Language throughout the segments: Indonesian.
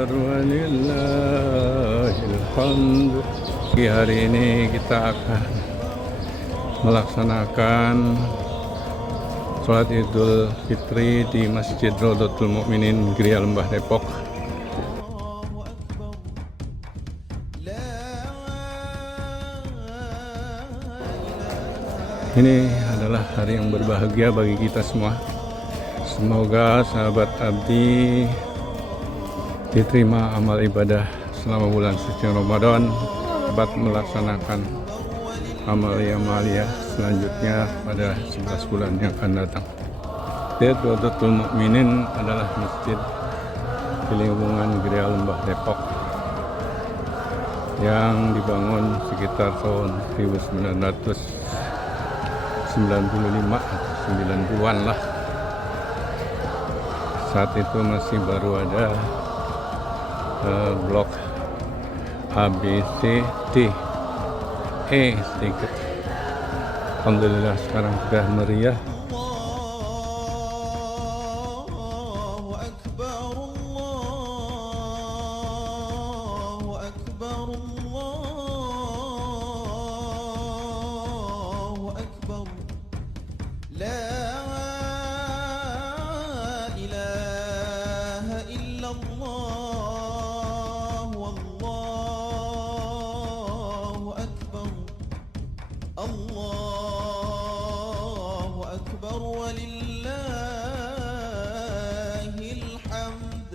akbar walillahil hamd. Hari ini kita akan melaksanakan sholat Idul Fitri di Masjid Rodotul Mukminin Gria Lembah Depok. Ini adalah hari yang berbahagia bagi kita semua. Semoga sahabat abdi diterima amal ibadah selama bulan suci Ramadan, dapat melaksanakan amalia-amalia selanjutnya pada 11 bulan yang akan datang. Masjid Rodotul Mukminin adalah masjid di lingkungan Gria Lembah Depok yang dibangun sekitar tahun 1995 atau 90-an lah. Saat itu masih baru ada blok A, B, C, D, E sedikit. Alhamdulillah sekarang sudah meriah. Allahu akbar walillahil hamd.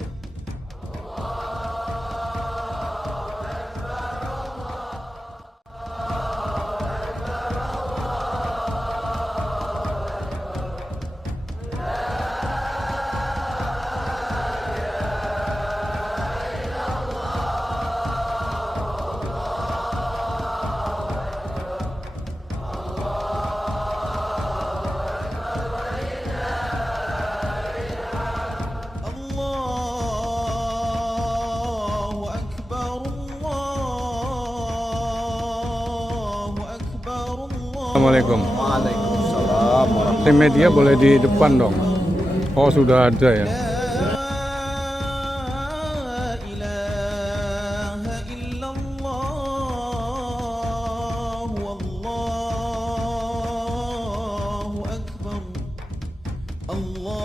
Assalamualaikum. Waalaikumsalam warahmatullahi Tim media boleh di depan dong. Oh sudah ada ya. Allahu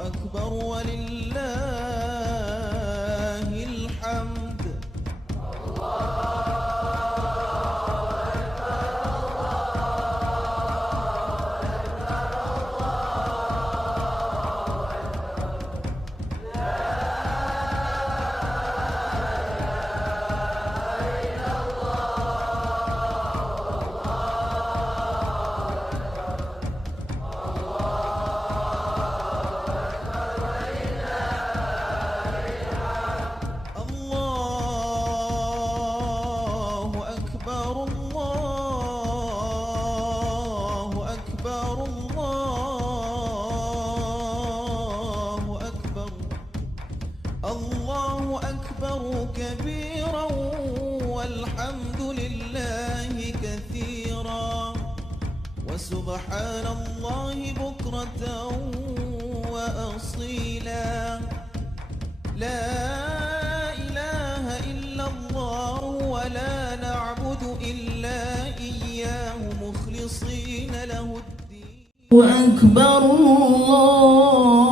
akbar walillahil hamd. Allahu akbar kabiran walhamdulillahi katsiran wa subhanallahi bukratan wa asila. La ilaha illallah wa la na'budu illa iyyahu mukhlishina lahu ad-din. Akbar Allahu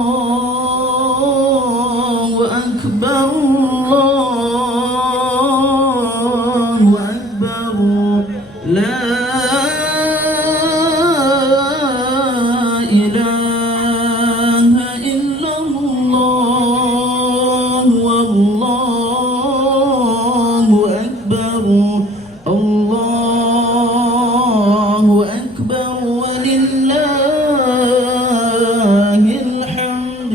akbar Allahu akbar. La ilaha illallah wallahu akbar. Allahu akbar walillahil hamd.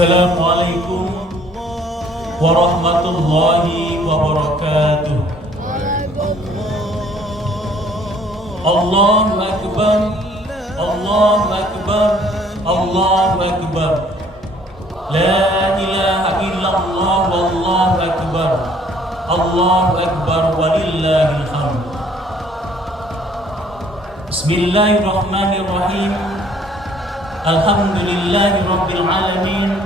Assalamualaikum warahmatullahi wabarakatuh. Allahu Akbar, Allahu Akbar, Allahu Akbar. La ilaha illallah wallahu akbar. Allahu Akbar walillahil hamd. Bismillahirrahmanirrahim. Alhamdulillahi rabbil alamin.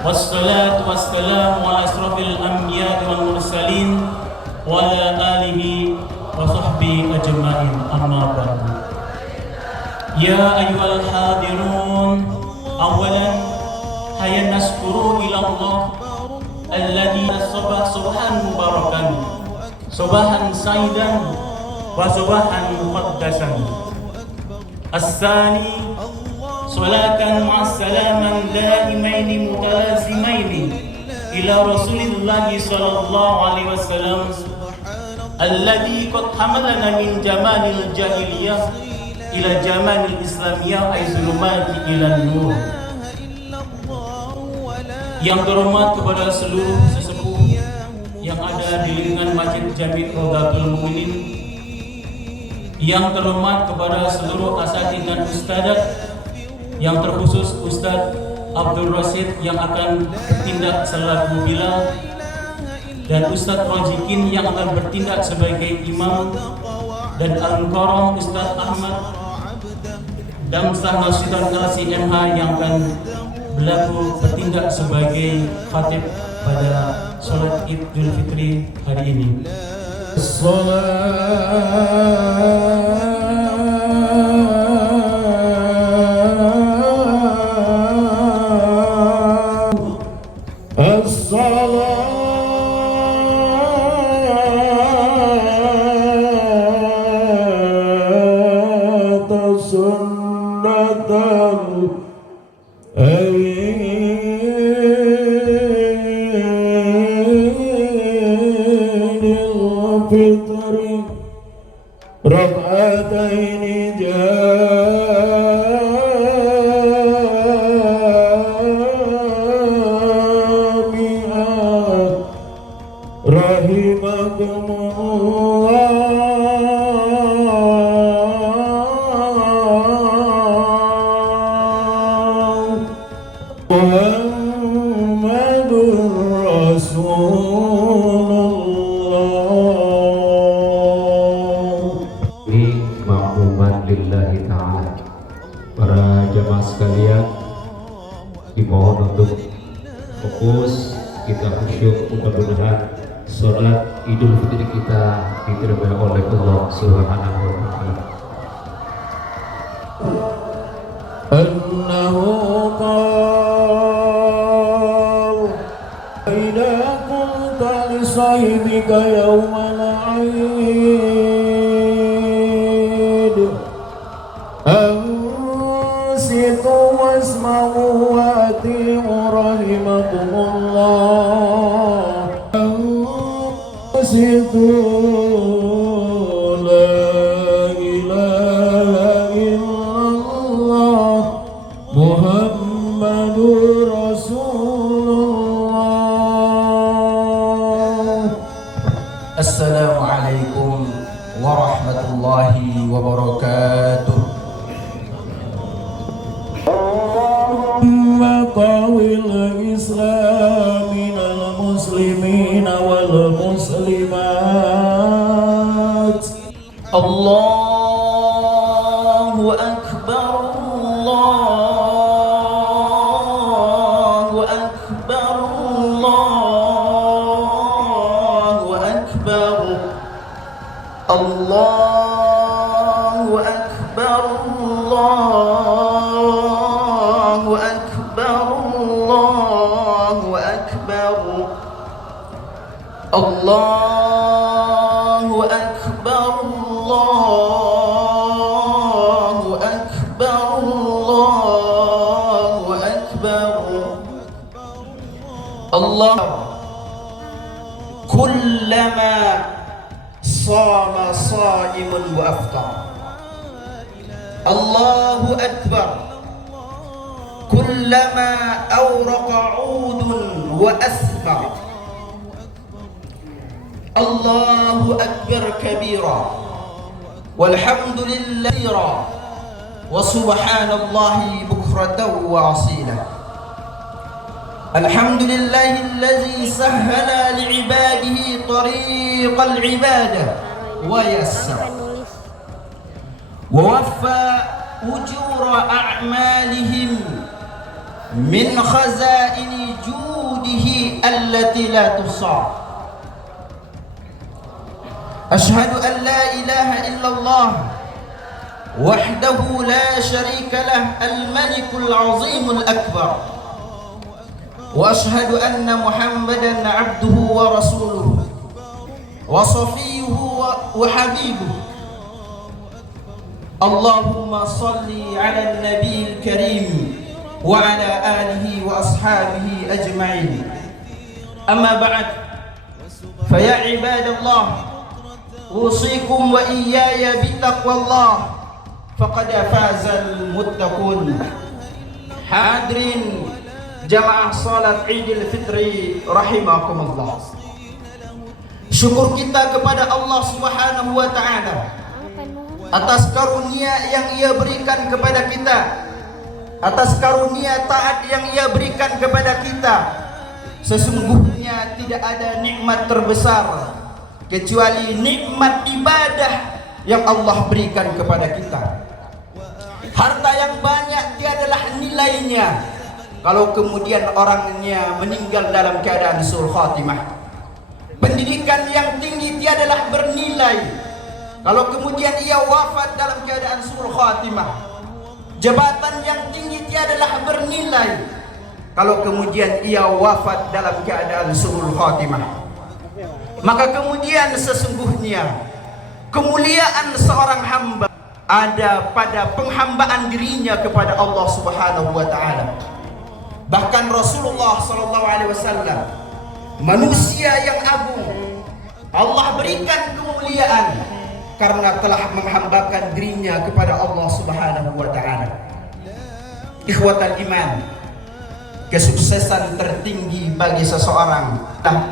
Wassalatu wassalamu ala asrafil anbiya'i wal mursalin wa ala alihi wa sahbihi ajma'in. Amma ba'du. Ya ayyuhal hadirun, awalan hayya naskuru ila Allah alladhi sabah subhan mubarakan, subahan saidan wa subahan muqaddasan. As-sani salatan ma'assalaman daimaini mutalazimaini ila Rasulillahi sallallahu alaihi wasallam alladhi qad hamalana min jamalil jahiliyah ila jamalil islamiyah ay zulumati ila nur. Yang terhormat kepada seluruh sesepuh yang ada di lingkungan Masjid Jami' Rodatul Mukminin, yang terhormat kepada seluruh asatidz dan ustadzat, yang terkhusus Ustadz Abdul Rasid yang akan bertindak selaku Bilal, dan Ustadz Rojikin yang akan bertindak sebagai imam, dan Al-Mukarram Ustadz Ahmad dan Ustadz Nasiruddin LCMH yang akan bertindak sebagai khatib pada sholat Idul Fitri hari ini. ركعتين جامعة رحمكم الله. محمد رسول الله. Ini makmuman lillahi ta'ala. Para jamaah sekalian dimohon untuk fokus, kita khusyuk mudah-mudahan sholat Idul Fitri kita diterima oleh Allah Subhanahu wa ta'ala. أنه قال إذا قلت لصاحبك يوم العيد أنصتوا واسمعوا وأطيعوا رحمكم الله أنصتوا Muhammadur Rasulullah. Assalamualaikum warahmatullahi wabarakatuh. Allahumma qawil Islam minal muslimin wal muslimat. Allahu Akbar. Allahu Akbar, Allahu Akbar, Allahu Akbar, Allahu Akbar, Allahu Akbar, Allahu Akbar, Allah. Kullama صام صائم وأفطر. الله أكبر. كلما أورق عود وأثمر. الله أكبر كبيرا والحمد لله كثيرا وسبحان الله بكرة وأصيلا. الحمد لله الذي سهل لعباده طريق العبادة ويسر ووفى أجور أعمالهم من خزائن جوده التي لا تحصى. أشهد أن لا إله إلا الله وحده لا شريك له الملك العظيم الأكبر. وأشهد أن محمدًا عبده ورسوله وصفيه وحبيبه. اللهم صل على النبي الكريم وعلى آله وأصحابه أجمعين. أما بعد، فيا عباد الله، أوصيكم وإياي بتقوى الله فقد فاز المتقون. حاضرين jamaah salat Idul Fitri rahimakumullah. Syukur kita kepada Allah Subhanahu wa taala atas karunia yang Ia berikan kepada kita, atas karunia taat yang Ia berikan kepada kita. Sesungguhnya tidak ada nikmat terbesar kecuali nikmat ibadah yang Allah berikan kepada kita. Harta yang banyak tiadalah nilainya kalau kemudian orangnya meninggal dalam keadaan su'ul khatimah. Pendidikan yang tinggi tiadalah bernilai kalau kemudian ia wafat dalam keadaan su'ul khatimah. Jabatan yang tinggi tiadalah bernilai kalau kemudian ia wafat dalam keadaan su'ul khatimah. Maka kemudian sesungguhnya kemuliaan seorang hamba ada pada penghambaan dirinya kepada Allah Subhanahu wa taala. Bahkan Rasulullah SAW, manusia yang agung, Allah berikan kemuliaan karena telah menghambakan dirinya kepada Allah Subhanahu wa taala. Ikhwatal iman, kesuksesan tertinggi bagi seseorang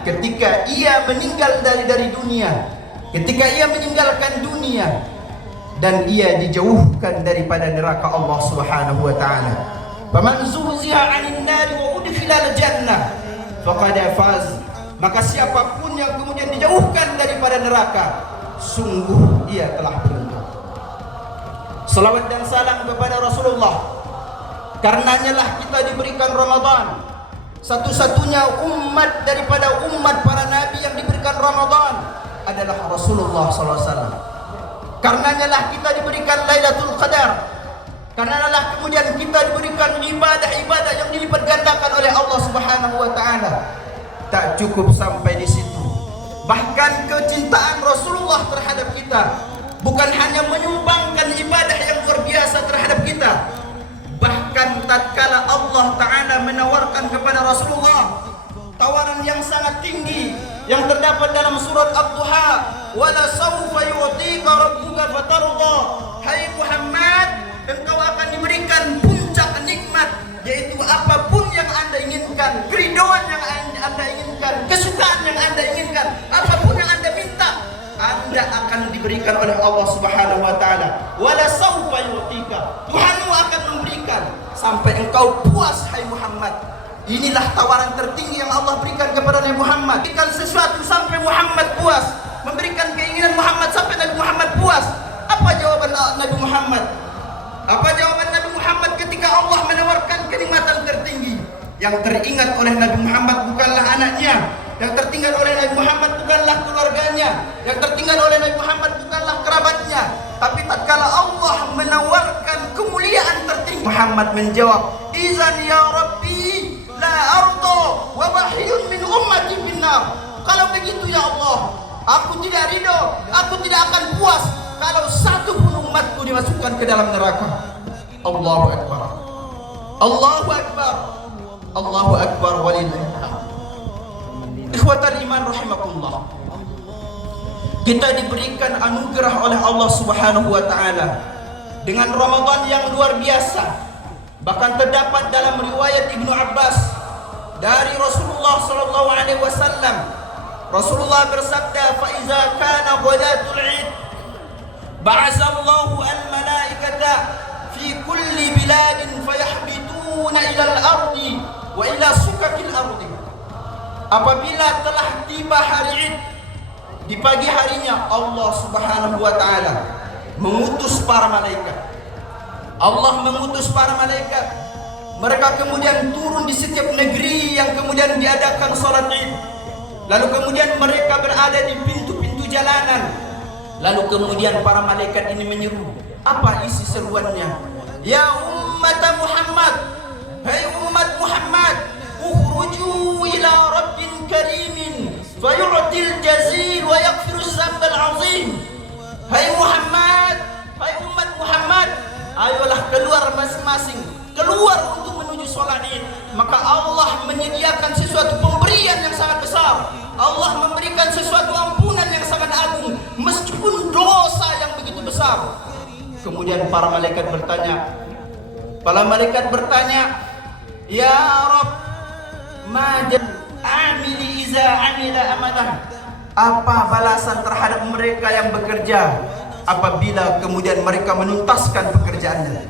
ketika ia meninggal dari dunia, ketika ia meninggalkan dunia dan ia dijauhkan daripada neraka Allah Subhanahu wa taala. Faman zuhziha 'anil nari wa udkhilal jannah faqad faz. Maka siapapun yang kemudian dijauhkan daripada neraka, sungguh ia telah beruntung. Salawat dan salam kepada Rasulullah. Karenanya lah kita diberikan Ramadan, satu-satunya umat daripada umat para nabi yang diberikan Ramadan adalah Rasulullah SAW. Karenanya lah kita diberikan Lailatul Qadar. Karenanya lah kemudian kita diberikan ibadah-ibadah yang dilipat gandakan oleh Allah Subhanahu wa taala. Tak cukup sampai di situ. Bahkan kecintaan Rasulullah terhadap kita bukan hanya menyumbangkan ibadah yang luar biasa terhadap kita. Bahkan tatkala Allah taala menawarkan kepada Rasulullah tawaran yang sangat tinggi yang terdapat dalam surat Ad-Duha, wala sawfa yu'tika rabbuka fatarda. Hai Muhammad, engkau akan diberikan puncak nikmat, yaitu apapun yang Anda inginkan, keridhaan yang Anda inginkan, kesukaan yang Anda inginkan, apapun yang Anda minta, Anda akan diberikan oleh Allah Subhanahu wa taala. Wala sawfa yu'tika, Tuhanmu akan memberikan sampai engkau puas. Hai Muhammad, inilah tawaran tertinggi yang Allah berikan kepada Nabi Muhammad. Berikan sesuatu sampai Muhammad puas, memberikan keinginan Muhammad sampai Nabi Muhammad puas. Apa jawaban Nabi Muhammad? Apa jawaban Nabi Muhammad ketika Allah menawarkan kenikmatan tertinggi? Yang teringat oleh Nabi Muhammad bukanlah anaknya, yang tertinggal oleh Nabi Muhammad bukanlah keluarganya, yang tertinggal oleh Nabi Muhammad bukanlah kerabatnya, tapi tatkala Allah menawarkan kemuliaan tertinggi, Muhammad menjawab, "Izan ya Rabbi la arda wa wahidun min ummati finnar." Kalau begitu ya Allah, aku tidak ridho, aku tidak akan puas kalau satu pun umatku dimasukkan ke dalam neraka. Allahu Akbar, Allahu Akbar, Allahu Akbar walillahil hamd. Ikhwatal iman rahimakumullah, kita diberikan anugerah oleh Allah Subhanahu wa taala dengan Ramadan yang luar biasa. Bahkan terdapat dalam riwayat Ibnu Abbas dari Rasulullah sallallahu alaihi wasallam, Rasulullah bersabda, "Fa iza kana ghadatul 'id ba'atsallahu al-malaikata fi kulli biladin fayahbituna ila al-ardi wa ila sukakil ardi." Apabila telah tiba hari Id, di pagi harinya Allah Subhanahu wa taala mengutus para malaikat. Allah mengutus para malaikat. Mereka kemudian turun di setiap negeri yang kemudian diadakan salat Id. Lalu kemudian mereka berada di pintu-pintu jalanan. Lalu kemudian para malaikat ini menyeru. Apa isi seruannya? Ya ummat Muhammad, hai umat Muhammad, ukhruju ila rabbin karimin fayu'til jazil wa yaghfiruz dzambal azim. Hai Muhammad, hai umat Muhammad, ayolah keluar masing-masing, keluar untuk menuju sholat Id. Maka Allah menyediakan sesuatu pemberian yang sangat besar. Allah memberikan sesuatu ampunan yang sangat agung, meskipun dosa yang begitu besar. Kemudian para malaikat bertanya, Ya Rabb, majal amili iza amila amalah. Apa balasan terhadap mereka yang bekerja apabila kemudian mereka menuntaskan pekerjaannya?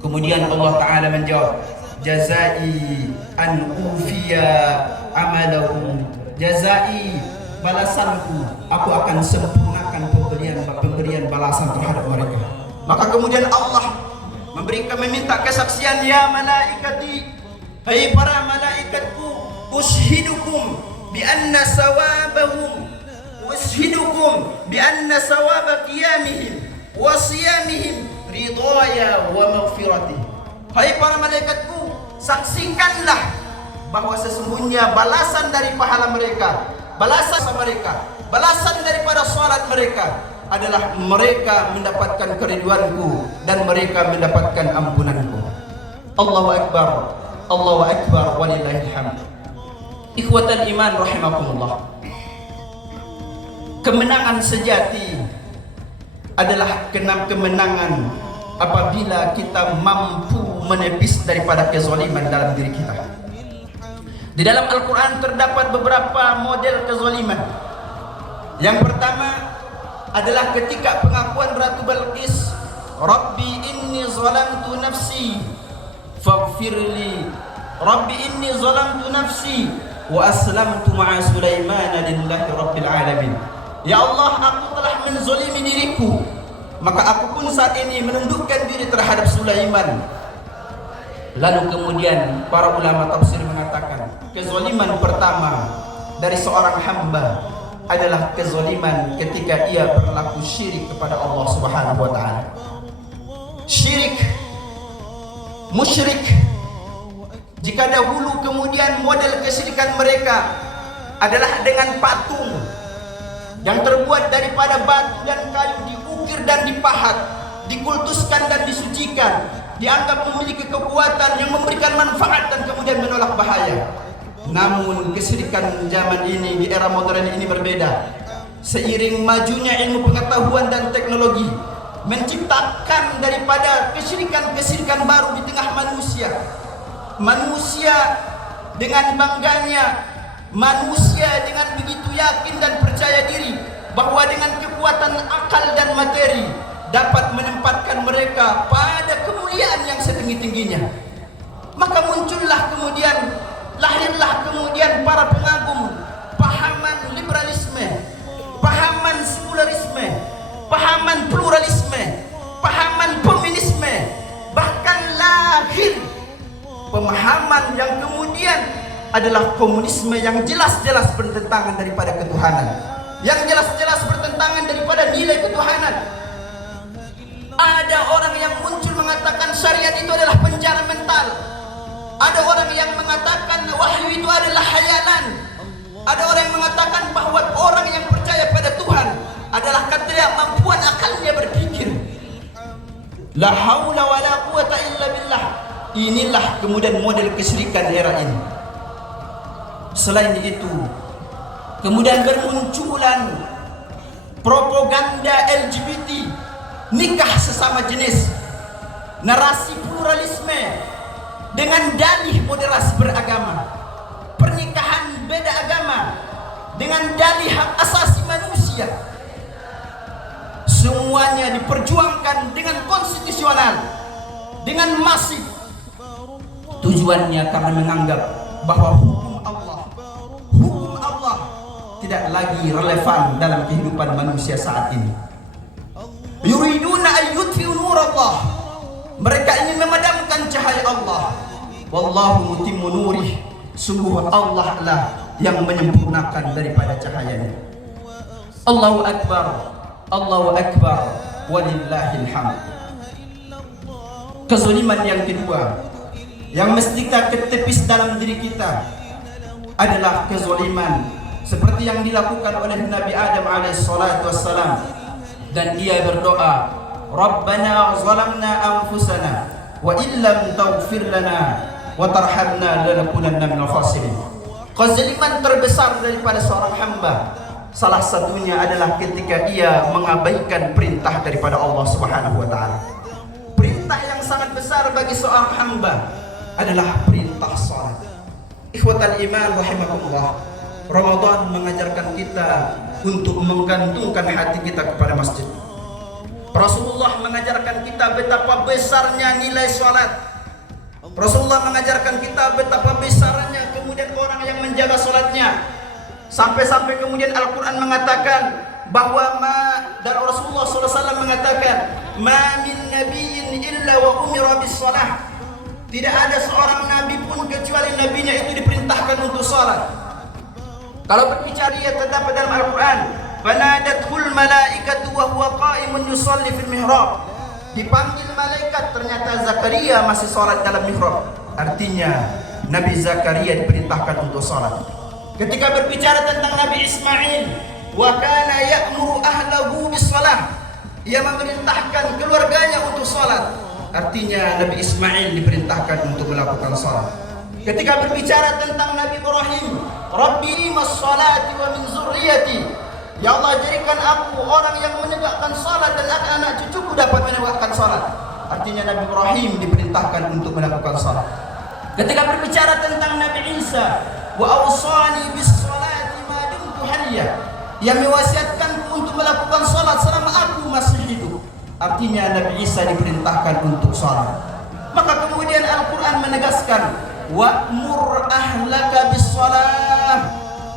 Kemudian Allah Ta'ala menjawab, jazai an ufiya amalahum, jazai, balasanku, aku akan sempurnakan pemberian balasan terhadap mereka. Maka kemudian Allah meminta kesaksian, ya malaikati, hai para malaikatku, ushidukum bi anna sawabahum, ushidukum bi anna sawaba qiyamihim wa siyamihim ridaya wa maghfirati. Hai para malaikatku, saksikanlah bahwa sesungguhnya balasan dari pahala mereka, balasan daripada salat mereka adalah mereka mendapatkan keriduanku dan mereka mendapatkan ampunanku. Allahu Akbar, Allahu Akbar walillahil hamd. Ikhwatal iman rahimakumullah, kemenangan sejati adalah kemenangan apabila kita mampu menepis daripada kezaliman dalam diri kita. Di dalam Al-Quran terdapat beberapa model kezaliman. Yang pertama adalah ketika pengakuan Ratu Balqis, Rabbi inni zalamtu nafsi faghfir faghfirli Rabbi inni zalamtu nafsi wa aslamtu ma'a Sulaiman lillahi rabbil alamin. Ya Allah, aku telah menzalimi diriku, maka aku pun saat ini menundukkan diri terhadap Sulaiman. Lalu kemudian para ulama tafsir mengatakan, kezaliman pertama dari seorang hamba adalah kezaliman ketika ia berlaku syirik kepada Allah Subhanahu wa taala. Syirik, musyrik. Jika dahulu kemudian model kesyirikan mereka adalah dengan patung yang terbuat daripada batu dan kayu, diukir dan dipahat, dikultuskan dan disucikan, dianggap memiliki kekuatan yang memberikan manfaat dan kemudian menolak bahaya. Namun kesyirikan zaman ini, di era modern ini berbeda. Seiring majunya ilmu pengetahuan dan teknologi menciptakan daripada kesyirikan-kesyirikan baru di tengah manusia. Manusia dengan bangganya, manusia dengan begitu yakin dan percaya diri bahwa dengan kekuatan akal dan materi dapat menempatkan mereka pada kemuliaan yang setinggi-tingginya. Maka muncullah kemudian, lahirlah kemudian para pengagum pahaman liberalisme, pahaman sekularisme, pahaman pluralisme, pahaman feminisme, bahkan lahir pemahaman yang kemudian adalah komunisme yang jelas-jelas bertentangan daripada ketuhanan, yang jelas-jelas bertentangan daripada nilai ketuhanan. Ada orang yang muncul mengatakan syariat itu adalah penjara mental. Ada orang yang mengatakan wahyu itu adalah khayalan. Ada orang yang mengatakan bahwa orang yang percaya pada Tuhan adalah ketidakmampuan akalnya berpikir. La haula wa la quwata illa billah. Inilah kemudian model kesyirikan era ini. Selain itu, kemudian bermunculan propaganda LGBT, nikah sesama jenis, narasi pluralisme dengan dalih moderasi beragama, pernikahan beda agama dengan dalih hak asasi manusia. Semuanya diperjuangkan dengan konstitusional, dengan masif. Tujuannya karena menganggap bahwa hukum Allah tidak lagi relevan dalam kehidupan manusia saat ini. Yuriduna an yutfi'u nurallah. Mereka ingin memadamkan cahaya Allah. Wallahu mutimmu nurih. Sungguh Allah lah yang menyempurnakan daripada cahayanya. Allahu akbar, Allahu akbar, walillahil hamd. Kezaliman yang kedua yang mesti kita ketepis dalam diri kita adalah kezaliman seperti yang dilakukan oleh Nabi Adam alaihissalatu wassalam, dan ia berdoa, Rabbana zalamna anfusana wa illam taghfir lana wa tarhamna lanakunanna minal khasirin. Kezaliman terbesar daripada seorang hamba salah satunya adalah ketika ia mengabaikan perintah daripada Allah Subhanahu wa taala. Perintah yang sangat besar bagi seorang hamba adalah perintah salat. Ikhwatal iman rahimakumullah, Ramadan mengajarkan kita untuk menggantungkan hati kita kepada masjid. Rasulullah mengajarkan kita betapa besarnya nilai salat. Rasulullah mengajarkan kita betapa besarnya kemudian orang yang menjaga salatnya. Sampai-sampai kemudian Al-Quran mengatakan bahwa dan Rasulullah SAW mengatakan, ma min nabiyyin illa wa umira bis salah. Tidak ada seorang nabi pun kecuali nabinya itu diperintahkan untuk salat. Kalau berbicara ia terdapat dalam Al-Quran, fanadatul malaikatu wa huwa qa'imun yusalli fil mihrab. Dipanggil malaikat, ternyata Zakaria masih salat dalam mihrab. Artinya Nabi Zakaria diperintahkan untuk salat. Ketika berbicara tentang Nabi Ismail, wa kana ya'muru ahlahu bis salah. Ia memerintahkan keluarganya untuk salat. Artinya Nabi Ismail diperintahkan untuk melakukan salat. Ketika berbicara tentang Nabi Ibrahim, Rabbi limas salati wa min zurriyati. Ya Allah, jadikan aku orang yang menegakkan salat dan anak-anak cucuku dapat menegakkan salat. Artinya Nabi Ibrahim diperintahkan untuk melakukan salat. Ketika berbicara tentang Nabi Isa, wa awsani bis salati ma dumtu hayya. Yang mewasiatkanku untuk melakukan salat selama aku masih hidup. Artinya Nabi Isa diperintahkan untuk salat. Maka kemudian Al-Quran menegaskan, wa'mur ahlaka bis-shalah,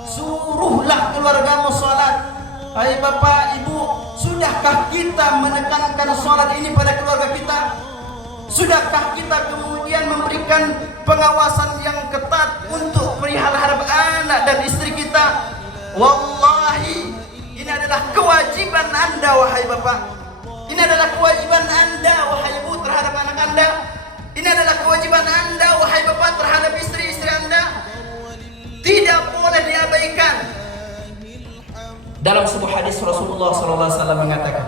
suruhlah keluargamu salat. Hai bapak, ibu, sudahkah kita menekankan salat ini pada keluarga kita? Sudahkah kita kemudian memberikan pengawasan yang ketat untuk perihal harap anak dan istri kita? Wallahi, ini adalah kewajiban Anda wahai bapak. Ini adalah kewajiban Anda wahai ibu terhadap anak Anda. Ini adalah kewajiban Anda wahai bapak terhadap istri-istri Anda. Tidak boleh diabaikan. Dalam sebuah hadis Rasulullah SAW mengatakan,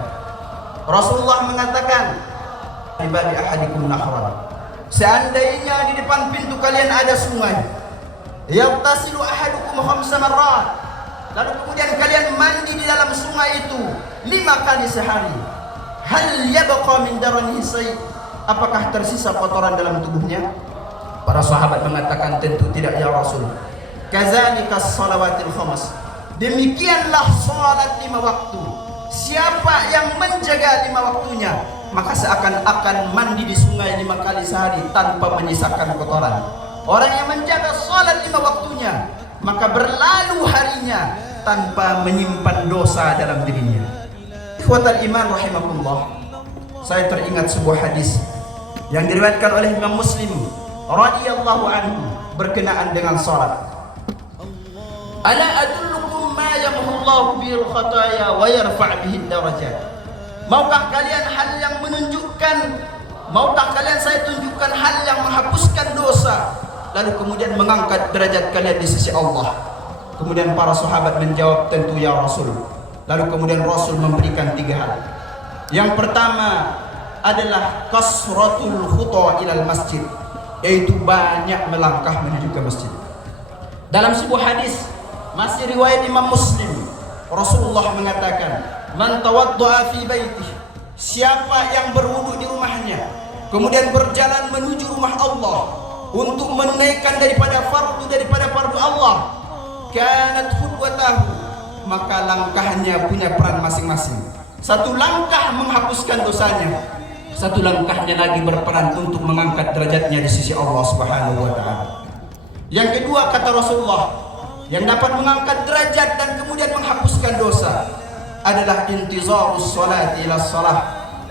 ibadi ahadikum nahran, seandainya di depan pintu kalian ada sungai, yaghtasilu ahadukum 5 marrat, lalu kemudian kalian mandi di dalam sungai itu 5 kali sehari, hal yabqa min daranihi say', apakah tersisa kotoran dalam tubuhnya? Para sahabat mengatakan, tentu tidak ya Rasul. Kadzalika as-salawatil khams, demikianlah salat 5 waktu. Siapa yang menjaga 5 waktunya, maka seakan-akan mandi di sungai 5 kali sehari tanpa menyisakan kotoran. Orang yang menjaga salat 5 waktunya, maka berlalu harinya tanpa menyimpan dosa dalam dirinya. Ikhwatal iman rahimakumullah, saya teringat sebuah hadis yang diriwayatkan oleh Imam Muslim radhiyallahu anhu berkenaan dengan salat. Ala adullukum ma yamhullahu bil khataya wa yarfa' bihi darajat. Maukah kalian saya tunjukkan hal yang menghapuskan dosa, lalu kemudian mengangkat derajat kalian di sisi Allah? Kemudian para sahabat menjawab, tentu ya Rasul. Lalu kemudian Rasul memberikan 3 hal. Yang pertama adalah kasratul khuta ilal masjid, yaitu banyak melangkah menuju ke masjid. Dalam sebuah hadis masih riwayat Imam Muslim, Rasulullah mengatakan, man tawaddu'a fi baitihi, siapa yang berwudu di rumahnya kemudian berjalan menuju rumah Allah untuk menaikkan daripada fardu Allah, kanat khutwatahu, maka langkahnya punya peran masing-masing. Satu langkah menghapuskan dosanya, satu langkahnya lagi berperan untuk mengangkat derajatnya di sisi Allah Subhanahu wa taala. Yang kedua, kata Rasulullah, yang dapat mengangkat derajat dan kemudian menghapuskan dosa adalah intizarus salati ila shalah,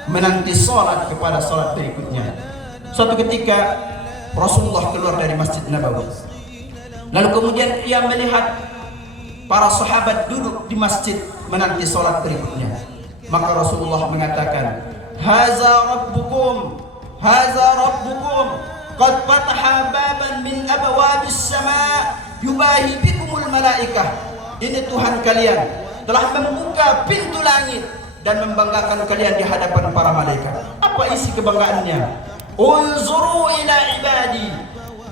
menanti salat kepada salat berikutnya. Suatu ketika Rasulullah keluar dari Masjid Nabawi, lalu kemudian ia melihat para sahabat duduk di masjid menanti salat berikutnya. Maka Rasulullah mengatakan, haza rabbukum qad fataha baban min abwabis sama' yubahi bikumul malaikah. Ini Tuhan kalian telah membuka pintu langit dan membanggakan kalian di hadapan para malaikat. Apa isi kebanggaannya? Unzuru ila ibadi,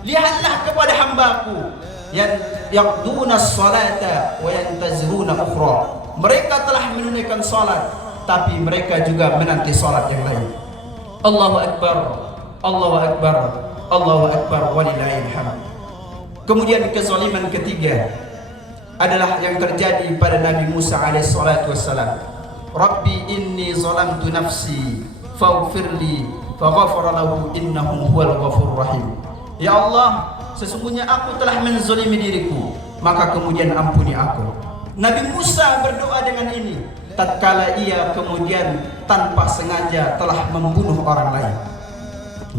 lihatlah kepada hambaku yang yaqduna as-salata wa yantaziruna ukhra. Mereka telah menunaikan salat, tapi mereka juga menanti salat yang lain. Allahu akbar, Allahu akbar, Allahu akbar, walillahil hamd. Kemudian kezaliman ketiga adalah yang terjadi pada Nabi Musa alaihissalatu wassalam. Rabbi inni zalamtu nafsi faghfirli faghfara lahu innahu huwal ghafurur rahim. Ya Allah, sesungguhnya aku telah menzalimi diriku, maka kemudian ampuni aku. Nabi Musa berdoa dengan ini tatkala ia kemudian tanpa sengaja telah membunuh orang lain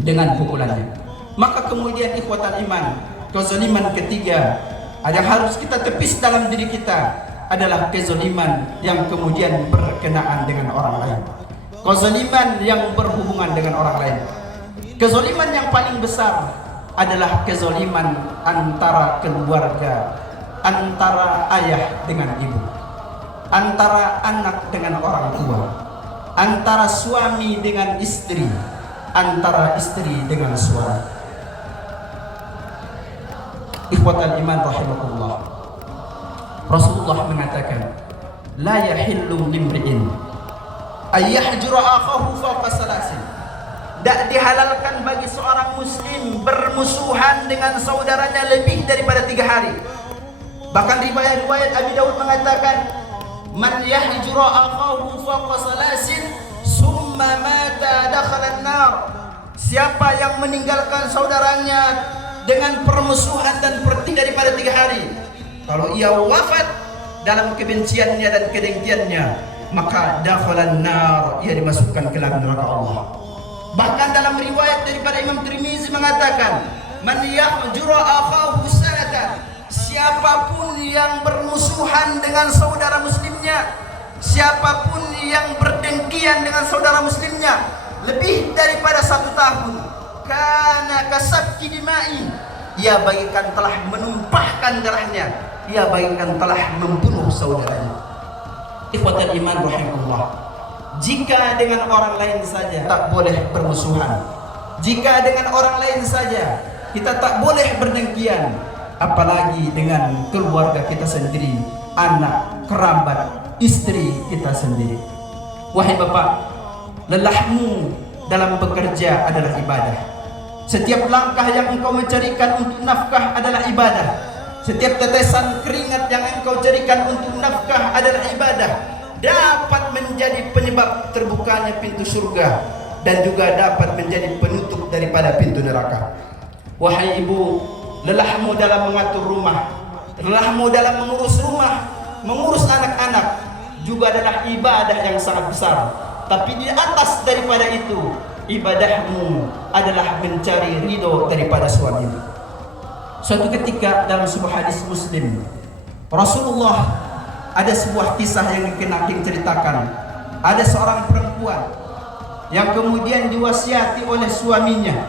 dengan pukulannya. Maka kemudian ikhwatal iman, kezaliman ketiga yang harus kita tepis dalam diri kita adalah kezaliman yang kemudian berkenaan dengan orang lain, kezaliman yang berhubungan dengan orang lain. Kezaliman yang paling besar adalah kezaliman antara keluarga, antara ayah dengan ibu, antara anak dengan orang tua, antara suami dengan istri, antara istri dengan suami. Ikhwatal iman rahimakumullah, Rasulullah mengatakan, la yahillu limri'in ayyahjura akhahu fawqa salasin. Tak dihalalkan bagi seorang muslim bermusuhan dengan saudaranya lebih daripada 3 hari. Bahkan riwayat Abi Daud mengatakan, man yahjura akhahu fawqa salasin summa mata dakhala an-nar. Siapa yang meninggalkan saudaranya dengan permusuhan dan perting daripada 3 hari, kalau ia wafat dalam kebenciannya dan kedengkiannya, maka dakhalan nar, ia dimasukkan ke dalam neraka Allah. Bahkan dalam riwayat daripada Imam Tirmizi mengatakan, man yahjura akhahu sanatan, siapapun yang bermusuhan dengan saudara muslimnya, siapapun yang berdengkian dengan saudara muslimnya lebih daripada 1 tahun, kana kasabki dimai, ia bagikan telah menumpahkan darahnya, ia bagikan telah membunuh saudaranya. Ikhwatal iman rahimahullah, jika dengan orang lain saja tak boleh bermusuhan, jika dengan orang lain saja kita tak boleh berdengkian, apalagi dengan keluarga kita sendiri, anak, kerabat, istri kita sendiri. Wahai bapak, lelahmu dalam bekerja adalah ibadah. Setiap langkah yang engkau mencarikan untuk nafkah adalah ibadah. Setiap tetesan keringat yang engkau carikan untuk nafkah adalah ibadah, dapat menjadi penyebab terbukanya pintu surga dan juga dapat menjadi penutup daripada pintu neraka. Wahai ibu, lelahmu dalam mengatur rumah, lelahmu dalam mengurus rumah, mengurus anak-anak juga adalah ibadah yang sangat besar. Tapi di atas daripada itu, ibadahmu adalah mencari ridho daripada suamimu. Suatu ketika dalam sebuah hadis Muslim, Rasulullah, ada sebuah kisah yang diceritakan. Ada seorang perempuan yang kemudian diwasiati oleh suaminya.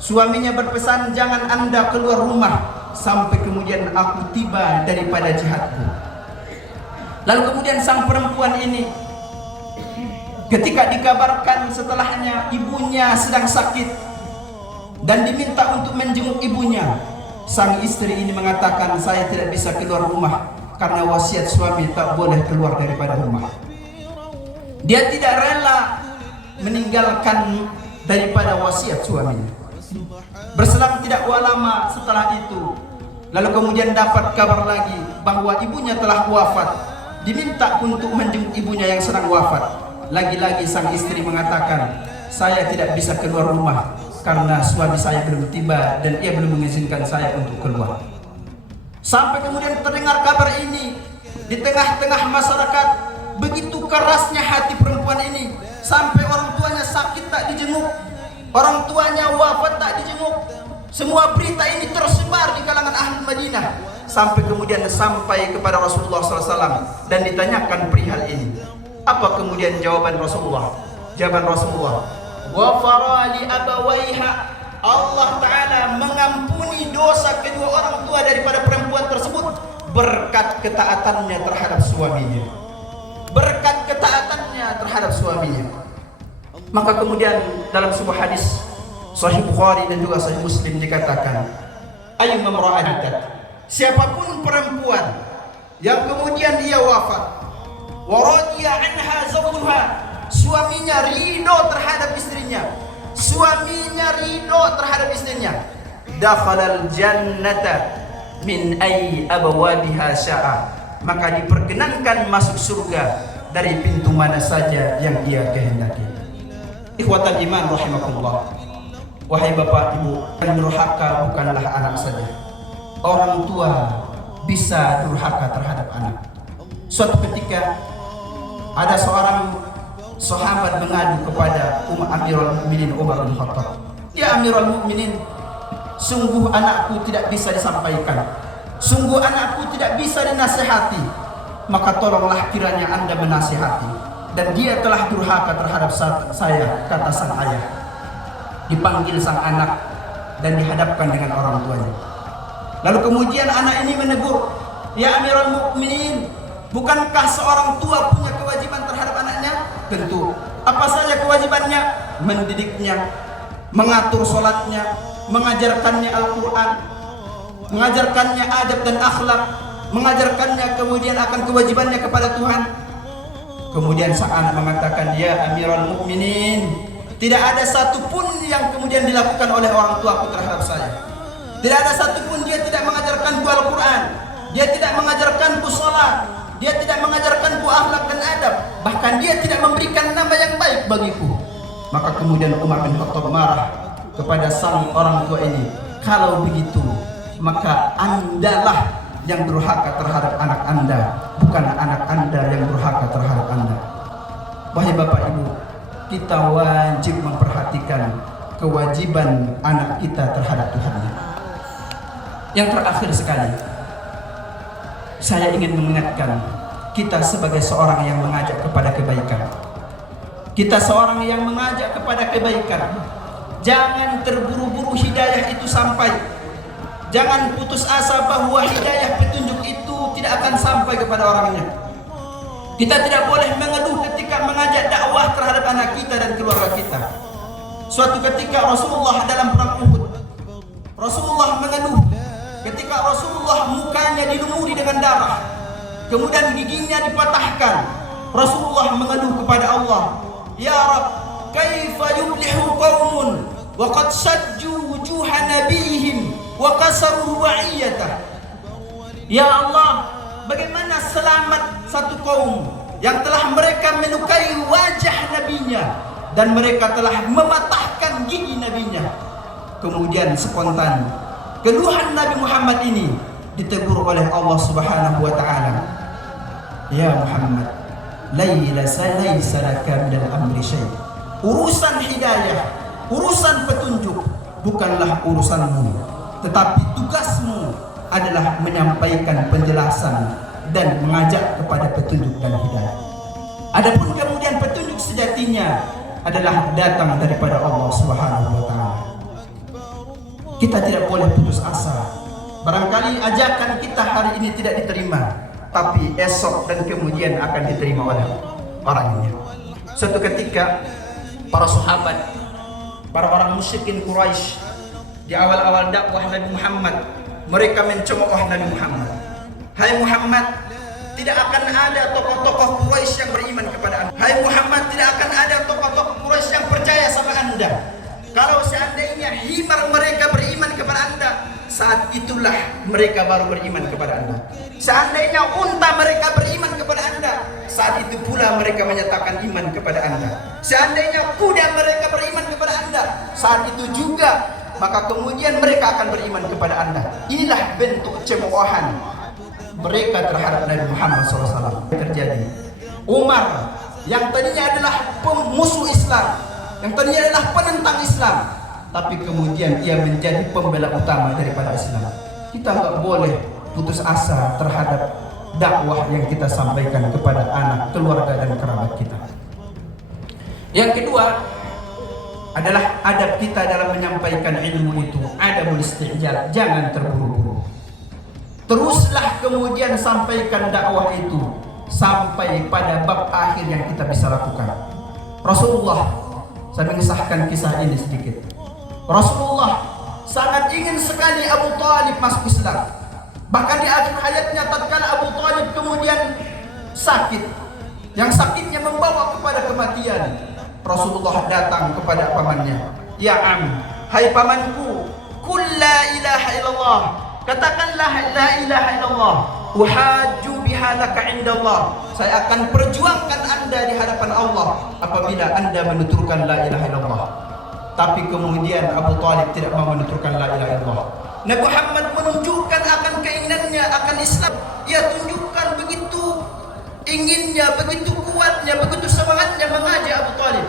Suaminya berpesan, jangan anda keluar rumah sampai kemudian aku tiba daripada jihadku. Lalu kemudian sang perempuan ini, ketika dikabarkan setelahnya ibunya sedang sakit dan diminta untuk menjenguk ibunya, sang istri ini mengatakan, saya tidak bisa keluar rumah karena wasiat suami tak boleh keluar daripada rumah. Dia tidak rela meninggalkan daripada wasiat suaminya. Berselang tidak lama setelah itu, lalu kemudian dapat kabar lagi bahwa ibunya telah wafat. Diminta untuk menjenguk ibunya yang sedang wafat. Lagi-lagi sang istri mengatakan, saya tidak bisa keluar rumah karena suami saya belum tiba dan ia belum mengizinkan saya untuk keluar. Sampai kemudian terdengar kabar ini di tengah-tengah masyarakat. Begitu kerasnya hati perempuan ini, sampai orang tuanya sakit tak dijenguk, orang tuanya wafat tak dijenguk. Semua berita ini tersebar di kalangan ahli Madinah, sampai kemudian sampai kepada Rasulullah SAW dan ditanyakan perihal ini. Apa kemudian jawaban Rasulullah? Jawaban Rasulullah, ghafara li abawaiha, Allah Ta'ala mengampuni dosa kedua orang tua daripada perempuan tersebut berkat ketaatannya terhadap suaminya. Berkat ketaatannya terhadap suaminya. Maka kemudian dalam sebuah hadis Sahih Bukhari dan juga Sahih Muslim dikatakan, ayyuma imra'atin, siapapun perempuan yang kemudian dia wafat, wa radiya anha zawjuha, suaminya ridho terhadap istrinya, suaminya ridho terhadap istrinya, dakhalal jannata min ayyi abwabiha sya'a, maka diperkenankan masuk surga dari pintu mana saja yang ia kehendaki. Ikhwatan iman rahimakumullah, wahai bapak ibu, yang durhaka bukanlah anak saja. Orang tua bisa durhaka terhadap anak. Suatu ketika ada seorang sahabat mengadu kepada Amirul Mukminin Umar bin Khattab, ya Amirul Mukminin, sungguh anakku tidak bisa disampaikan, sungguh anakku tidak bisa dinasihati, maka tolonglah kiranya anda menasihati. Dan dia telah durhaka terhadap saya, kata sang ayah. Dipanggil sang anak dan dihadapkan dengan orang tuanya. Lalu kemudian anak ini menegur, ya Amirul Mukminin, bukankah seorang tua punya kewajiban terhadap anaknya? Tentu. Apa saja kewajibannya? Mendidiknya, mengatur sholatnya, mengajarkannya Al-Quran, mengajarkannya adab dan akhlak, mengajarkannya kemudian akan kewajibannya kepada Tuhan. Kemudian sang anak mengatakan, ya Amirul Mukminin, tidak ada satupun yang kemudian dilakukan oleh orang tuaku terhadap saya. Tidak ada satupun dia tidak mengajarkanku Al-Quran, dia tidak mengajarkanku sholat, dia tidak mengajarkanku akhlak dan adab, bahkan dia tidak memberikan nama yang baik bagiku. Maka kemudian Umar bin Khattab marah kepada sang orang tua ini. Kalau begitu, maka andalah yang durhaka terhadap anak anda, bukan anak anda yang durhaka terhadap anda. Wahai bapak ibu, kita wajib memperhatikan kewajiban anak kita terhadap Tuhannya. Yang terakhir sekali, saya ingin mengingatkan kita sebagai seorang yang mengajak kepada kebaikan. Kita seorang yang mengajak kepada kebaikan. Jangan terburu-buru hidayah itu sampai. Jangan putus asa bahwa hidayah petunjuk itu tidak akan sampai kepada orangnya. Kita tidak boleh mengeluh ketika mengajak dakwah terhadap anak kita dan keluarga kita. Suatu ketika Rasulullah dalam perang Uhud, Rasulullah mengeluh ketika Rasulullah mukanya dilumuri dengan darah, kemudian giginya dipatahkan. Rasulullah mengeluh kepada Allah, "Ya Rabb, kaifa yuflihu qaumun wa qad sajju wujuha nabiyihim wa kasaru wa'iyatah." Ya Allah, bagaimana selamat satu kaum yang telah mereka melukai wajah nabinya dan mereka telah mematahkan gigi nabinya. Kemudian spontan keluhan Nabi Muhammad ini ditegur oleh Allah Subhanahu wa taala. "Ya Muhammad, laisa laka minal amri syai'." Urusan hidayah, urusan petunjuk bukanlah urusanmu, tetapi tugasmu adalah menyampaikan penjelasan dan mengajak kepada petunjuk dan hidayah. Adapun kemudian petunjuk sejatinya adalah datang daripada Allah Subhanahu wa taala. Kita tidak boleh putus asa. Barangkali ajakan kita hari ini tidak diterima, tapi esok dan kemudian akan diterima oleh orangnya. Suatu ketika para sahabat, para orang musyrikin Quraisy di awal-awal dakwah Nabi Muhammad, mereka mencemooh Nabi Muhammad. "Hai Muhammad, tidak akan ada tokoh-tokoh Quraisy yang beriman kepada Anda. Hai Muhammad, tidak akan ada tokoh-tokoh Quraisy yang percaya sama Anda. Kalau seandainya himar mereka beriman kepada Anda, saat itulah mereka baru beriman kepada Anda. Seandainya unta mereka beriman kepada Anda, saat itu pula mereka menyatakan iman kepada Anda. Seandainya kuda mereka beriman kepada Anda, saat itu juga maka kemudian mereka akan beriman kepada Anda." Inilah bentuk cemoohan mereka terhadap Nabi Muhammad SAW terjadi. Umar yang tadinya adalah musuh Islam, yang tadinya adalah penentang Islam, tapi kemudian ia menjadi pembela utama daripada Islam. Kita nggak boleh putus asa terhadap dakwah yang kita sampaikan kepada anak, keluarga dan kerabat kita. Yang kedua adalah adab kita dalam menyampaikan ilmu itu, adabul istijal, jangan terburu-buru. Teruslah kemudian sampaikan dakwah itu sampai pada bab akhir yang kita bisa lakukan. Rasulullah, saya mengisahkan kisah ini sedikit. Rasulullah sangat ingin sekali Abu Talib masuk Islam. Bahkan di akhir hayatnya tatkala Abu Talib kemudian sakit, yang sakitnya membawa kepada kematian, Rasulullah datang kepada pamannya. "Ya am, hai pamanku, qul la ilaha illallah." Katakanlah la ilaha illallah, uhajju biha laka indallah. Saya akan perjuangkan Anda di hadapan Allah apabila Anda menuturkan la ilaha illallah. Tapi kemudian Abu Talib tidak mau menuturkan la ilaha illallah. Nabi Muhammad menunjukkan akan keinginannya akan Islam. Ia tunjukkan begitu inginnya, begitu kuatnya, begitu semangatnya mengajak Abu Talib.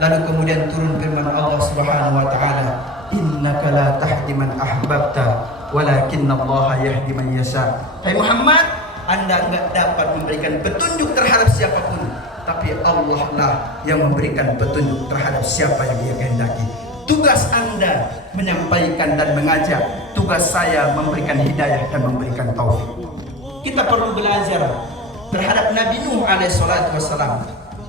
Lalu kemudian turun firman Allah Subhanahu wa taala, "Innaka la tahdi man ahbabta, walakinna Allah yahdi man yasha." Hai Muhammad, Anda enggak dapat memberikan petunjuk terhadap siapapun, tapi Allah lah yang memberikan petunjuk terhadap siapa yang Dia kehendaki. Tugas Anda menyampaikan dan mengajak, tugas saya memberikan hidayah dan memberikan taufik. Kita perlu belajar terhadap Nabi Nuh alaihissalatu wassalam.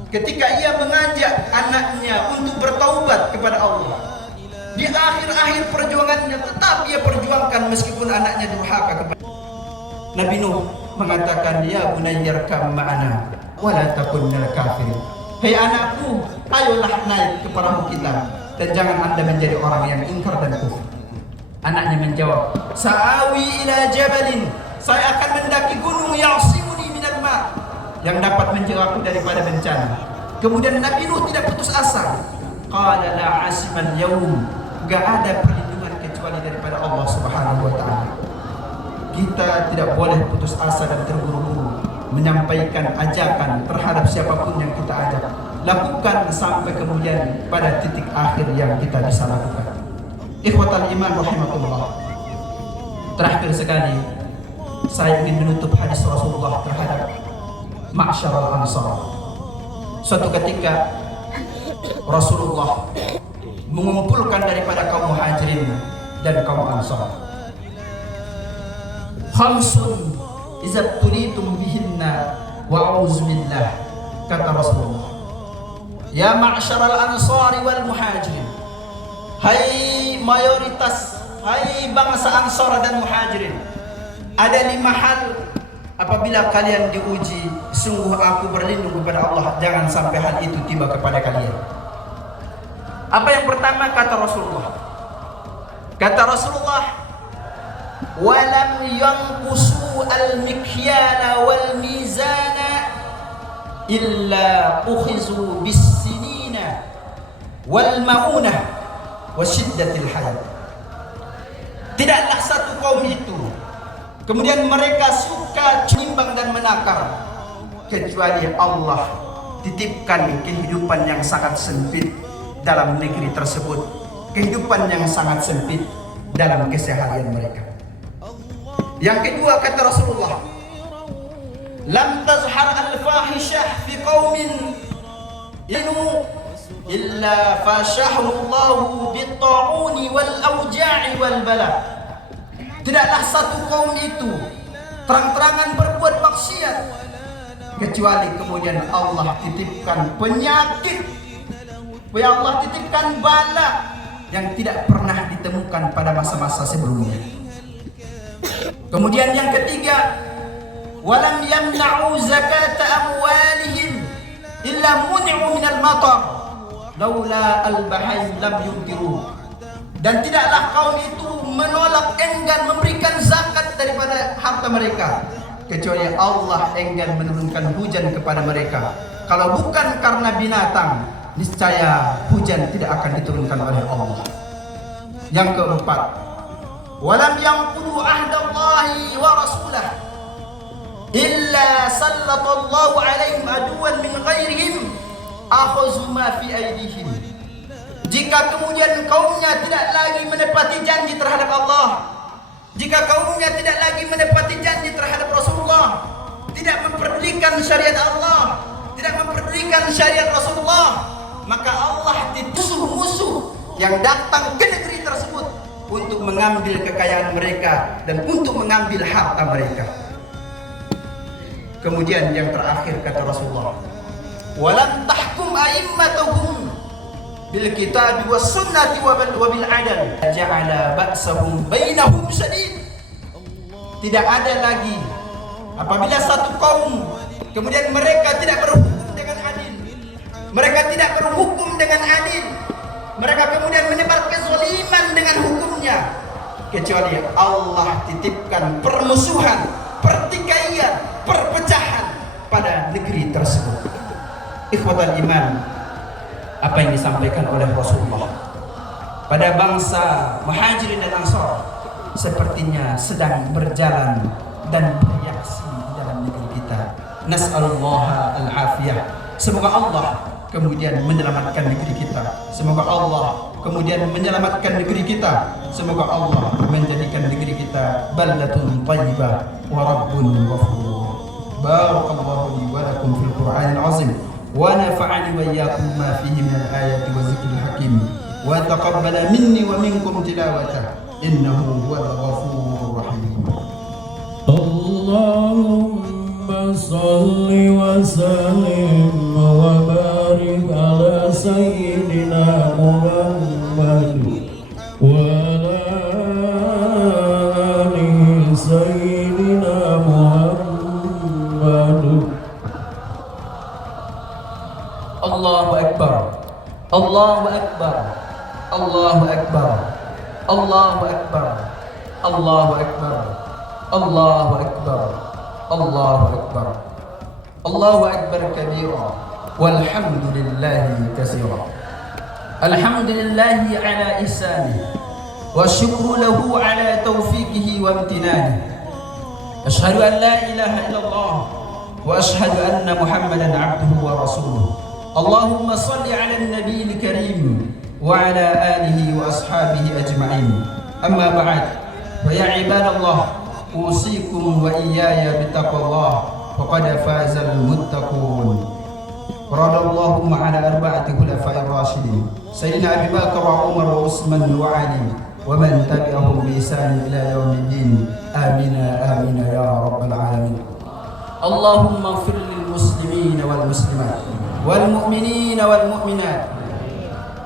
Ketika ia mengajak anaknya untuk bertaubat kepada Allah, di akhir-akhir perjuangannya tetap ia perjuangkan meskipun anaknya durhaka kepada Nabi Nuh mengatakan, "Ya bunayyarkam ma'ana wa la takun minal kafirin." Hei anakku, ayolah naik ke perahu kita dan jangan Anda menjadi orang yang ingkar dan kufur. Anaknya menjawab, "Sa'awi ila jabalin." Saya akan mendaki gunung ya'simuni minal ma', yang dapat menjauhku daripada bencana. Kemudian Nabi Nuh tidak putus asa. qala la asimal yaum, gak ada perlindungan kecuali daripada Allah Subhanahu wa taala. Kita tidak boleh putus asa dan terburu-buru menyampaikan ajakan terhadap siapapun yang kita ajak. Lakukan sampai kemudian pada titik akhir yang kita bisa lakukan. Ikhwatal iman rahimakumullah. Terakhir sekali, saya ingin menutup hadis Rasulullah terhadap ma'syarul ansar. Suatu ketika Rasulullah mengumpulkan daripada kaum muhajirin dan kaum ansar. Khamsun idza tulitum bihinna wa auzubillah, kata Rasulullah. Ya ma'syaral ansari wal muhajirin, hai mayoritas, hai bangsa Ansar dan Muhajirin, ada 5 hal apabila kalian diuji, sungguh aku berlindung kepada Allah, jangan sampai hal itu tiba kepada kalian. Apa yang pertama kata Rasulullah? Kata Rasulullah, walam yanqusu al-mikyala wal mizana illa ukhizu bis-sinina wal maunah wa syiddatil hayat. Tidaklah satu kaum itu kemudian mereka suka menimbang dan menakar, kecuali Allah titipkan kehidupan yang sangat sempit dalam negeri tersebut, kehidupan yang sangat sempit dalam keseharian mereka. Yang kedua kata Rasulullah, lam tazhar al-fahishah fi qaumin illa fashahullahu bit-ta'uni wal auja'i wal bala. Tidaklah satu kaum itu terang-terangan berbuat maksiat kecuali kemudian Allah titipkan penyakit, Allah titipkan bala yang tidak pernah ditemukan pada masa-masa sebelumnya. Kemudian yang ketiga, walam yamna'u zakata amwalihim illa muni'u minal matar laula al-bahaim lam yumtiru. Dan tidaklah kaum itu menolak, enggan memberikan zakat daripada harta mereka, kecuali Allah enggan menurunkan hujan kepada mereka. Kalau bukan karena binatang, niscaya hujan tidak akan diturunkan oleh Allah. Yang keempat, walam yanqudu ahdallahi wa rasulah illa sallatallahu alaihim aduwan min ghairihim akhazu ma fi aydihim. Jika kemudian kaumnya tidak lagi menepati janji terhadap Allah, jika kaumnya tidak lagi menepati janji terhadap Rasulullah, tidak memperdulikan syariat Allah, tidak memperdulikan syariat Rasulullah, maka Allah titip musuh yang datang ke negeri tersebut untuk mengambil kekayaan mereka dan untuk mengambil harta mereka. Kemudian yang terakhir kata Rasulullah, walam tahkum a'immatuhum bil kitab was sunnati wa bil adl ja'ala ba'sahum bainahum syadid. Tidak ada lagi apabila satu kaum kemudian mereka tidak berhukum dengan adil, mereka tidak berhukum dengan adil, mereka kemudian menebar kezaliman dengan hukumnya, kecuali Allah titipkan permusuhan, pertikaian, perpecahan pada negeri tersebut. Ikhwatal iman, apa yang disampaikan oleh Rasulullah pada bangsa Muhajirin dan Ansar sepertinya sedang berjalan dan bereaksi di dalam negeri kita. Nas'alullaha al-afiyah. Semoga Allah kemudian menyelamatkan negeri kita. Semoga Allah kemudian menyelamatkan negeri kita. Semoga Allah menjadikan negeri kita baldatun thayyibah wa rabbun ghafur. Barakallahu li wa lakum fil Qur'anil azim. ونفعني وإياكم ما فيه من الآيات والذكر الحكيم وتقبل مني ومنكم تلاوته إنه هو الغفور الرحيم. اللهم صل وسلم وبارك على سيدنا محمد وعلى آله سيدنا محمد. Allahu Akbar, Allahu Akbar, Allahu Akbar, Allahu Akbar, Allahu Akbar, Allahu Akbar, Allahu Akbar, Allahu Akbar kabira walhamdulillahi katsira. Alhamdulillahi ala ihsani wa syukru lahu ala taufiqihi wa imtinani. Asyhadu an la ilaha illallah wa asyhadu anna Muhammadan abduhu wa rasuluh. Allahumma salli ala nabiyil karim wa ala alihi wa ashabihi ajma'in. Amma ba'd. Fa ya ibadallah, usikum wa iyaya bittaqwallah, faqad fazal muttaqun. Radallahu ala arba'ati khulafa'ir rasyidin Sayyidina Abi Bakar wa Umar wa Utsman wa Ali wa man tabi'ahum bi ihsan ila yaumiddin. Amin amin ya rabbal alamin. Allahumma ighfir lil muslimin wal muslimat wal mu'minin wal mu'minat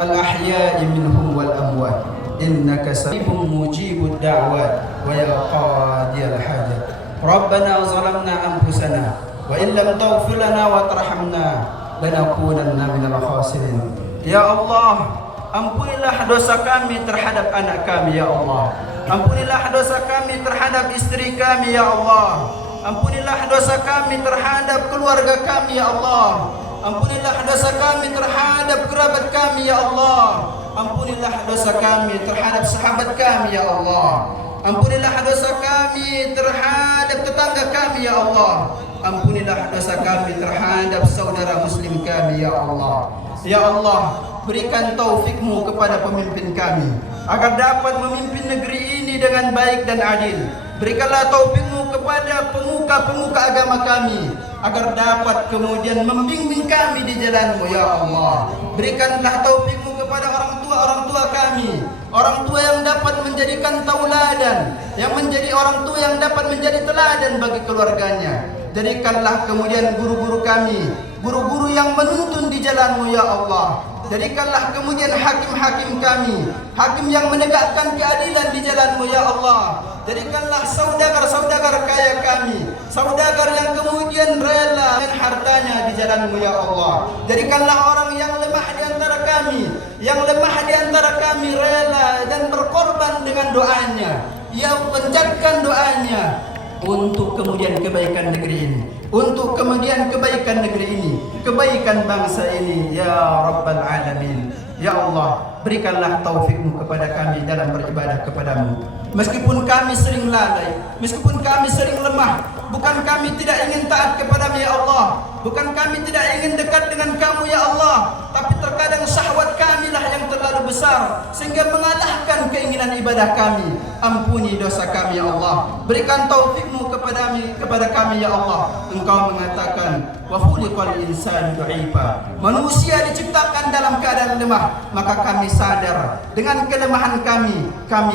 al ahya'i minhum wal amwat innaka sami'un mujibud da'wat wa ya qadiyal hajat. Rabbana zalamna anfusana wa in lam taghfir lana wa tarhamna lanakunanna minal khasirin. Ya Allah, ampunilah dosa kami terhadap anak kami ya Allah. Ampunilah dosa kami terhadap istri kami ya Allah. Ampunilah dosa kami terhadap keluarga kami ya Allah. Ampunilah dosa kami terhadap kerabat kami ya Allah. Ampunilah dosa kami terhadap sahabat kami ya Allah. Ampunilah dosa kami terhadap tetangga kami ya Allah. Ampunilah dosa kami terhadap saudara muslim kami ya Allah. Ya Allah, berikan taufik-Mu kepada pemimpin kami agar dapat memimpin negeri ini dengan baik dan adil. Berikanlah taufik-Mu kepada pemuka-pemuka agama kami agar dapat kemudian membimbing kami di jalan-Mu ya Allah. Berikanlah taufik-Mu kepada orang tua kami, orang tua yang dapat menjadikan tauladan, yang menjadi orang tua yang dapat menjadi teladan bagi keluarganya. Jadikanlah kemudian guru-guru kami, guru-guru yang menuntun di jalan-Mu ya Allah. Jadikanlah kemudian hakim-hakim kami, hakim yang menegakkan keadilan di jalan-Mu ya Allah. Jadikanlah saudagar-saudagar kaya kami, saudagar yang kemudian rela dengan hartanya di jalan-Mu ya Allah. Jadikanlah orang yang lemah di antara kami, yang lemah di antara kami rela dan berkorban dengan doanya, yang menjadikan doanya untuk kemudian kebaikan negeri ini, untuk kemudian kebaikan negeri ini, kebaikan bangsa ini ya Rabbal Alamin. Ya Allah, berikanlah taufik-Mu kepada kami dalam beribadah kepadamu. Meskipun kami sering lalai, meskipun kami sering lemah, bukan kami tidak ingin taat kepadamu ya Allah, bukan kami tidak ingin dekat dengan kamu ya Allah, tapi terkadang syahwat kami lah yang terlalu besar sehingga mengalahkan keinginan ibadah kami. Ampuni dosa kami ya Allah, berikan taufik-Mu kepada kami ya Allah. Engkau mengatakan wa khuliqal insanu dha'ifa, manusia diciptakan dalam keadaan lemah, maka kami sadar dengan kelemahan kami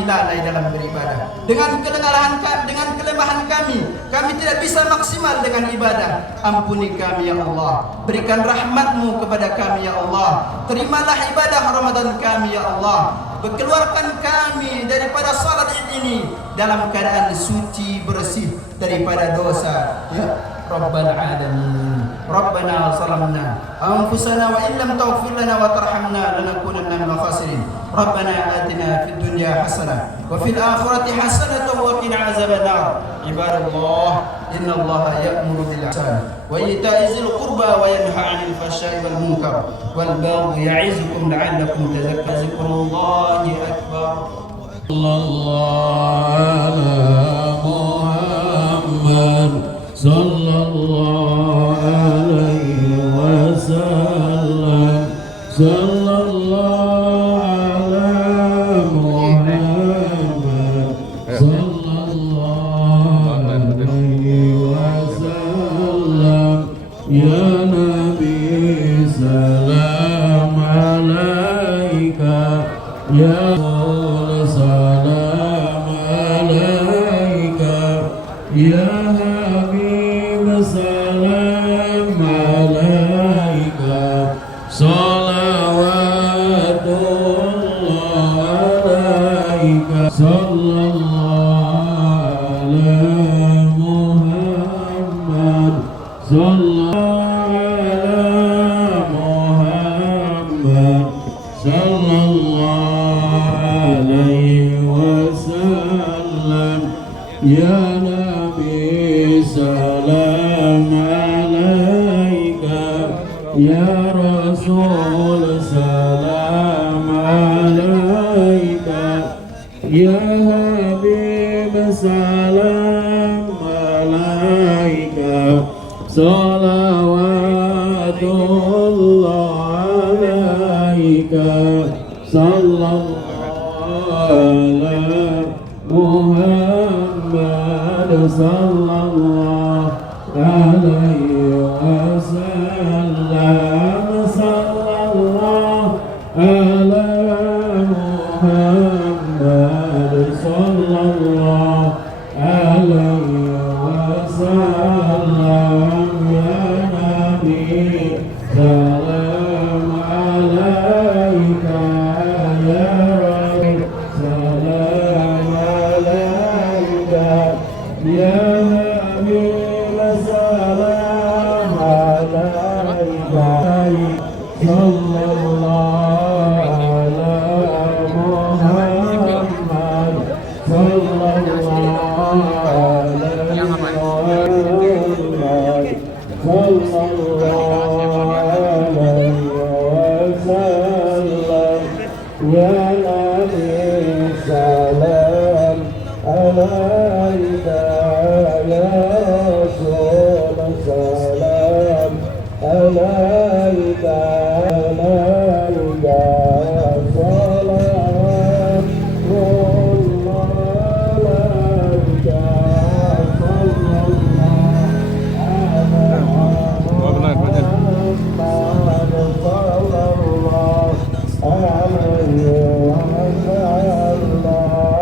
lalai dalam beribadah. Dengan kelemahan kami tidak bisa maksimal dengan ibadah. Ampuni kami ya Allah, berikan rahmat-Mu kepada kami ya Allah. Terimalah ibadah Ramadan kami ya Allah. Keluarkan kami daripada salat ini dalam keadaan suci bersih daripada dosa ya Rabbal Alamin. Rabbana zalamna anfusana wa illam taghfir lana wa tarhamna lanakunanna minal khasirin. Rabbana atina fid dunya hasanah wa fil akhirati hasanah wa qina azabannar. Ibadallah, innallaha ya'muru bil ihsan wa ita'i dzil qurba wa yanha 'anil fahsya'i wal munkar wal baghi ya'izukum la'allakum tadhakkarun. Zikrullahi akbar. Sallallahu alaihi wasallam. Sallallahu ala Muhammad. Sallallahu alaihi wasallam. Ya Nabi salam alaika, ya Rasul salam alaika, ya salam alaika, salawatullah alaika, sallallahu ala Muhammad, sallallahu ala Muhammad, sallallahu alaihi wasallam. Ya Nabi salam alaika, ya Rasul salam Habib salam alaika salawatullah alaika sallallahu ala Muhammad sallallahu alaihi wasallam sallallahu ala Muhammad sallallahu alaihi wasallam ya Nabi salam alaika ya Rasul salam alaika ya Habib salam alaika sallallahu ala Muhammad ya Nabi salam alaika ya Rasul salam alaika alaika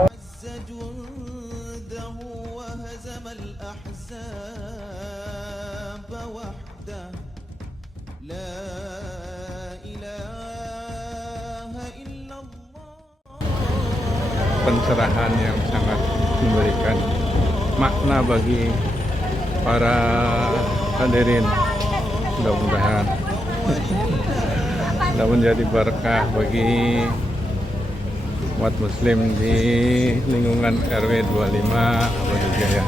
عز جنده وهزم الأحزاب وحده لا إله إلا الله. Pencerahan yang sangat memberikan makna bagi para hadirin. Mudah-mudahan sudah menjadi berkah bagi umat muslim di lingkungan RW 25 Abadujaya.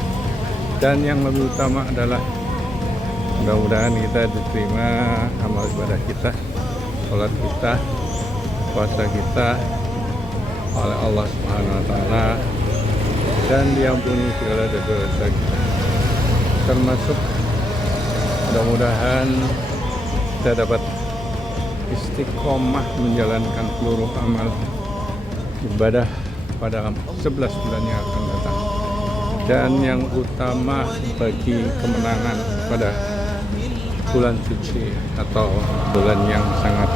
Dan yang lebih utama adalah mudah-mudahan kita diterima amal ibadah kita, sholat kita, puasa kita oleh Allah Subhanahu wa taala dan diampuni segala dosa kita. Termasuk mudah-mudahan kita dapat istiqomah menjalankan seluruh amal ibadah pada 11 bulan yang akan datang. Dan yang utama bagi kemenangan pada bulan suci atau bulan yang sangat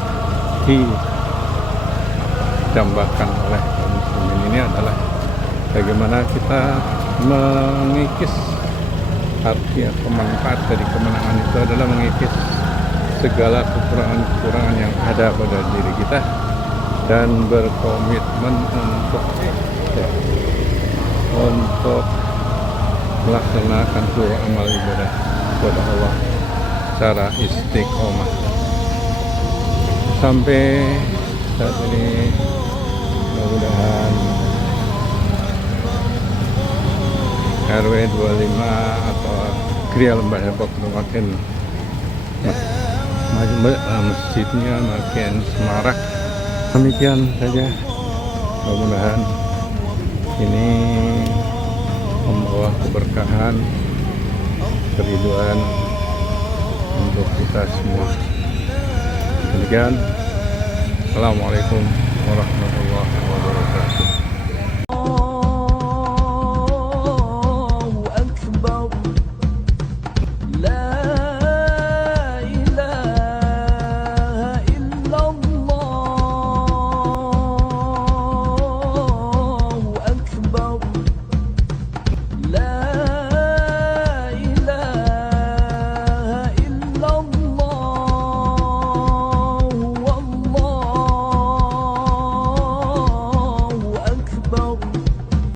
didambakan oleh kaum muslimin ini adalah bagaimana kita mengikis arti atau manfaat dari kemenangan itu adalah mengikis segala kekurangan-kekurangan yang ada pada diri kita dan berkomitmen untuk melaksanakan seluruh amal ibadah kepada Allah secara istiqomah. Sampai saat ini mudah-mudahan RW 25 atau Kriya Lembah Depok makin masjidnya makin semarak. Demikian saja, mudah-mudahan ini membawa keberkahan, keriduan untuk kita semua. Demikian, Assalamualaikum warahmatullahi wabarakatuh.